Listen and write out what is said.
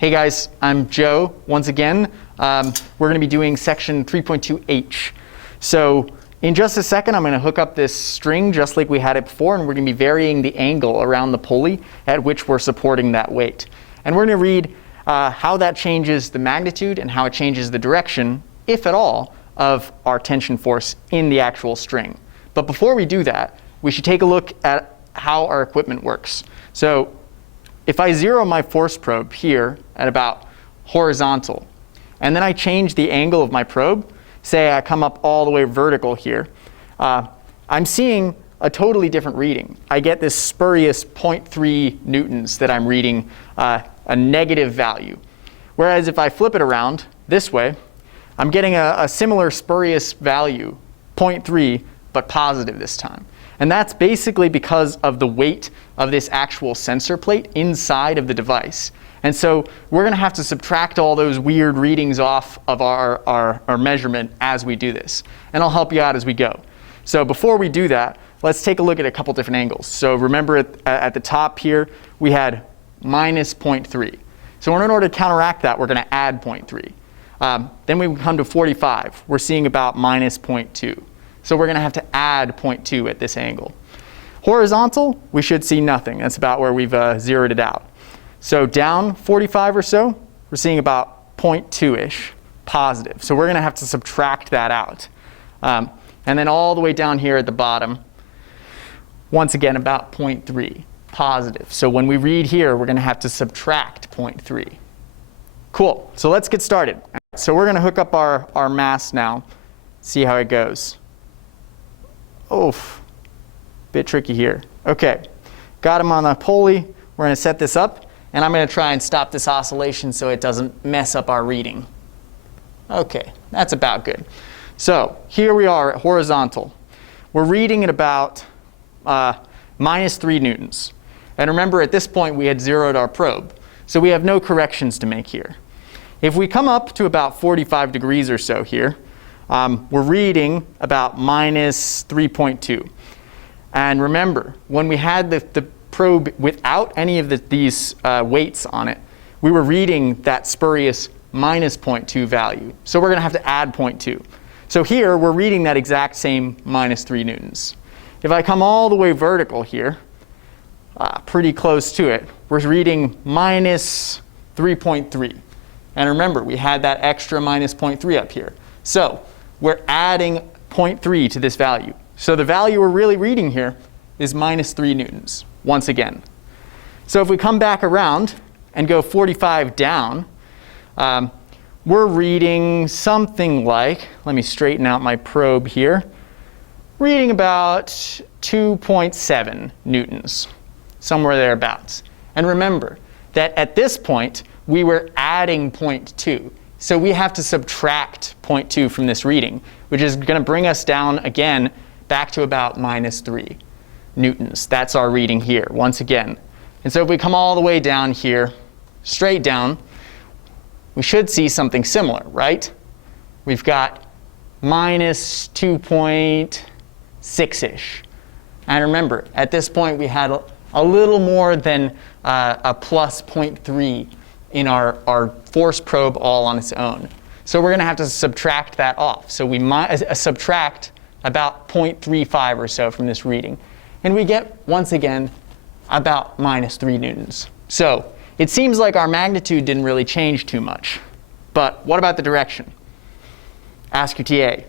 Hey guys, I'm Joe once again. We're going to be doing section 3.2H. So in just a second, I'm going to hook up this string just like we had it before, and we're going to be varying the angle around the pulley at which we're supporting that weight. And we're going to read how that changes the magnitude and how it changes the direction, if at all, of our tension force in the actual string. But before we do that, we should take a look at how our equipment works. So if I zero my force probe here at about horizontal, and then I change the angle of my probe, say I come up all the way vertical here, I'm seeing a totally different reading. I get this spurious 0.3 newtons that I'm reading, a negative value. Whereas if I flip it around this way, I'm getting a similar spurious value, 0.3, but positive this time. And that's basically because of the weight of this actual sensor plate inside of the device. And so we're going to have to subtract all those weird readings off of our measurement as we do this. And I'll help you out as we go. So before we do that, let's take a look at a couple different angles. So remember at the top here, we had minus 0.3. So in order to counteract that, we're going to add 0.3. Then we come to 45. We're seeing about minus 0.2. So we're going to have to add 0.2 at this angle. Horizontal, we should see nothing. That's about where we've zeroed it out. So down 45 or so, we're seeing about 0.2-ish positive. So we're going to have to subtract that out. And then all the way down here at the bottom, once again, about 0.3 positive. So when we read here, we're going to have to subtract 0.3. Cool. So let's get started. So we're going to hook up our mass now, see how it goes. Oof, bit tricky here. Okay, got him on the pulley. We're going to set this up, and I'm going to try and stop this oscillation so it doesn't mess up our reading. Okay, that's about good. So here we are at horizontal. We're reading at about minus 3 newtons. And remember, at this point, we had zeroed our probe. So we have no corrections to make here. If we come up to about 45 degrees or so here, we're reading about minus 3.2. And remember, when we had the probe without any of these weights on it, we were reading that spurious minus 0.2 value. So we're going to have to add 0.2. So here, we're reading that exact same minus 3 newtons. If I come all the way vertical here, pretty close to it, we're reading minus 3.3. And remember, we had that extra minus 0.3 up here. So we're adding 0.3 to this value. So the value we're really reading here is minus 3 newtons, once again. So if we come back around and go 45 down, we're reading something like, let me straighten out my probe here, reading about 2.7 newtons, somewhere thereabouts. And remember that at this point, we were adding 0.2. So we have to subtract 0.2 from this reading, which is going to bring us down again back to about minus 3 newtons. That's our reading here, once again. And so if we come all the way down here, straight down, we should see something similar, right? We've got minus 2.6-ish. And remember, at this point, we had a little more than a plus 0.3 in our force probe all on its own. So we're going to have to subtract that off. So we subtract about 0.35 or so from this reading. And we get, once again, about minus 3 newtons. So it seems like our magnitude didn't really change too much. But what about the direction? Ask your TA.